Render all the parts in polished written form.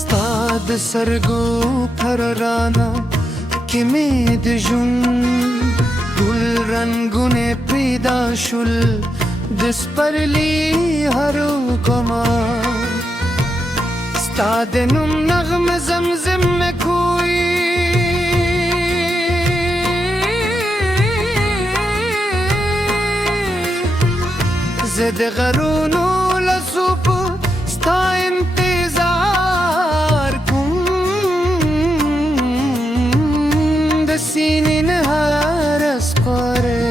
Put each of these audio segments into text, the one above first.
ستاد سرګو پر رانا کې مې د ژوند ګل رنګونه پیدا شول د سپرلی هرو کومه ستاد نوم نغمه زمزم مې کوي زه د غرونو لسو په ستا انتظار کوم د سینې نه هر سپاره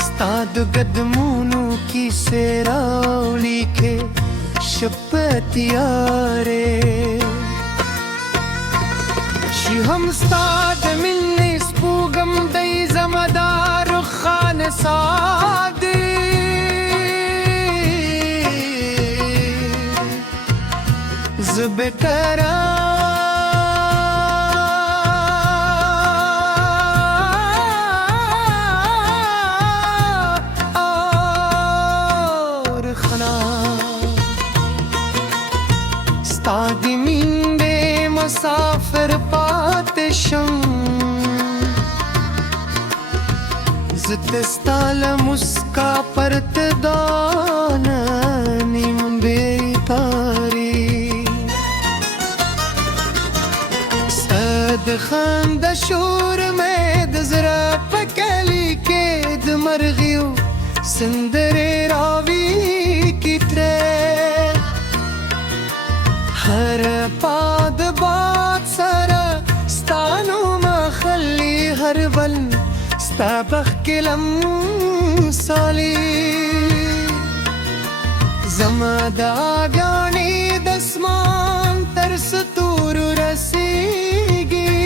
ستا د قدمونو کیسې راولیکې شپه تیارې چې هم ستا د مینې سپوږم دی زما دا رخسانه ساده زه بهتره رخنا ستا د مینې مسافر پاتې شم زه ته ستا له مسکا پرته دانه نیم بېتارې د خنده شور مې د زړه په کلي کې د مرغیو سندرې راویکي ترې هر پا د باد سره ستا نومه خلي هر بل ستا بخت کې لمسالي زما د آګانې د اسمان تر ستورو رسیږي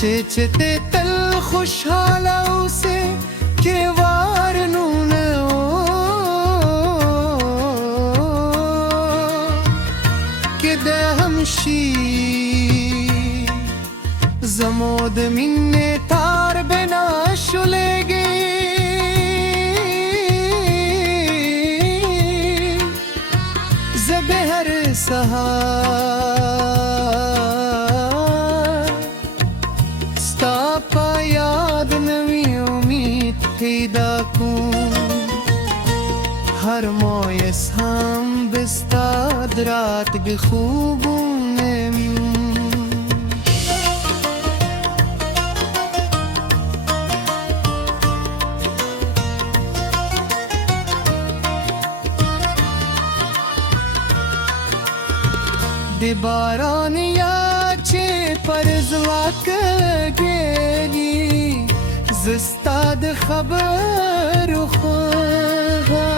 چې ته تل خوشحاله اوسې کې وار نونه کې د هم شي زمو د مینې تار بنا شلېږي زه به هر سهار ستا په یاد نوی امید پیدا کوم هر مایس هم بستاد رات به خوبونه د باران یا چې پر زواکږي زه ستا د خبرو خوږه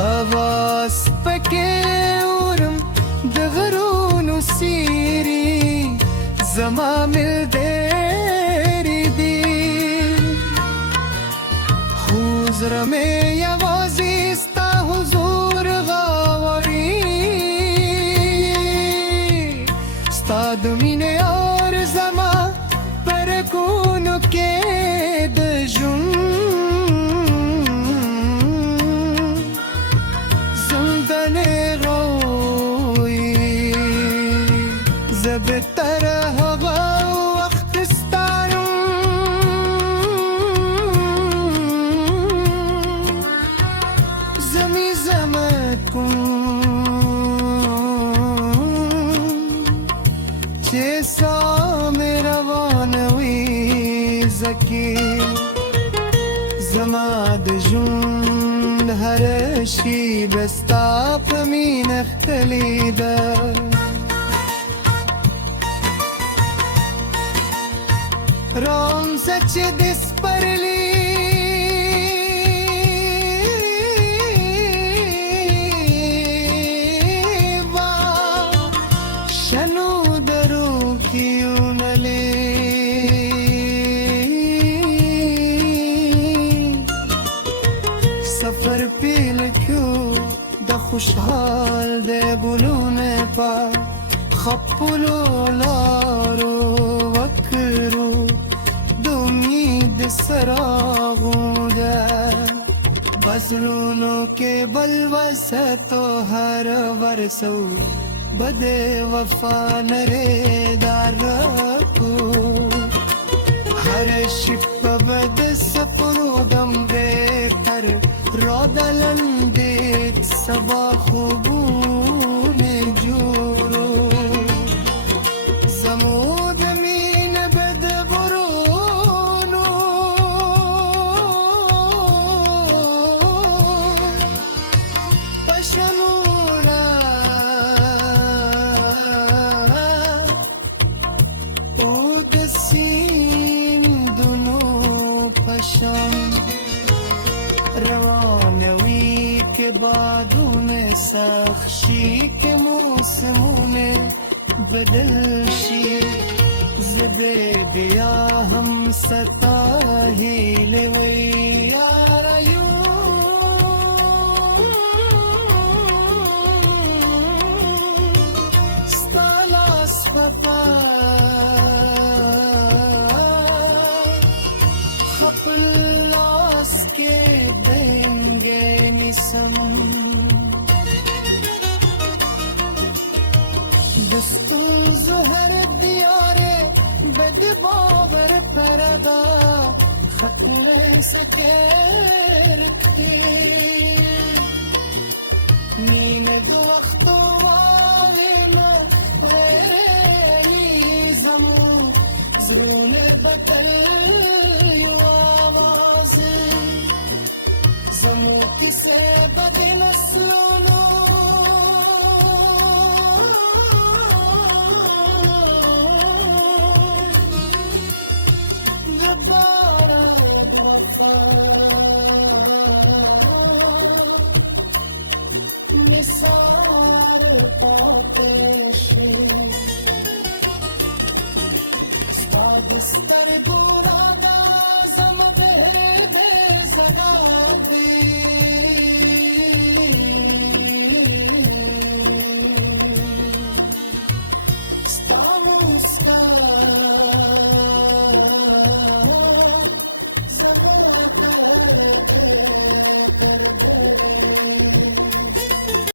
اواز پکې اورم د غرونو سیري زما ملګري دي خو زړه مې یوازې ستا حضور غواړي ستا د مینې اور زما پر ګونو کې د ژوند زندانې روي زه بهتره هغه وخت ستایم زمي زحمت کوم چې سا مې روانه وي زکي زما د ژوند هر شي بستا په مینه ښکلې ده رامزه چې د سپرلي شنو درو کیونلې سفر پیل کیو د خوشحال د ګلونه پا خپلو لارو وکرو د امید سراغو ده बजरूनों के बलवस तो हर वर्सो बदे वफा नरेदार को हर शिप बद सपुरोगम बेतर रोदलन देख सबा खूबूने जूरो समूद मीन बद बुरूनो पशनूरा उदसीन दोनों पशम रवानवी के बादों में साक्षी के मौसमों में बदलशी ज़बे दिया हम सता ही ले वैयारयू स्तालास पपा खपलास के देंगे निसम दस्तू ज़ुहर दियारे बद बावर परदा खत्म सके रखते नीन दो वक्तों वाले न वेरे जमू ज़रूने बतल आवाज़ जमू किसे बदे नस्लों निसार पाते शे स्ताद स्तर गोरादा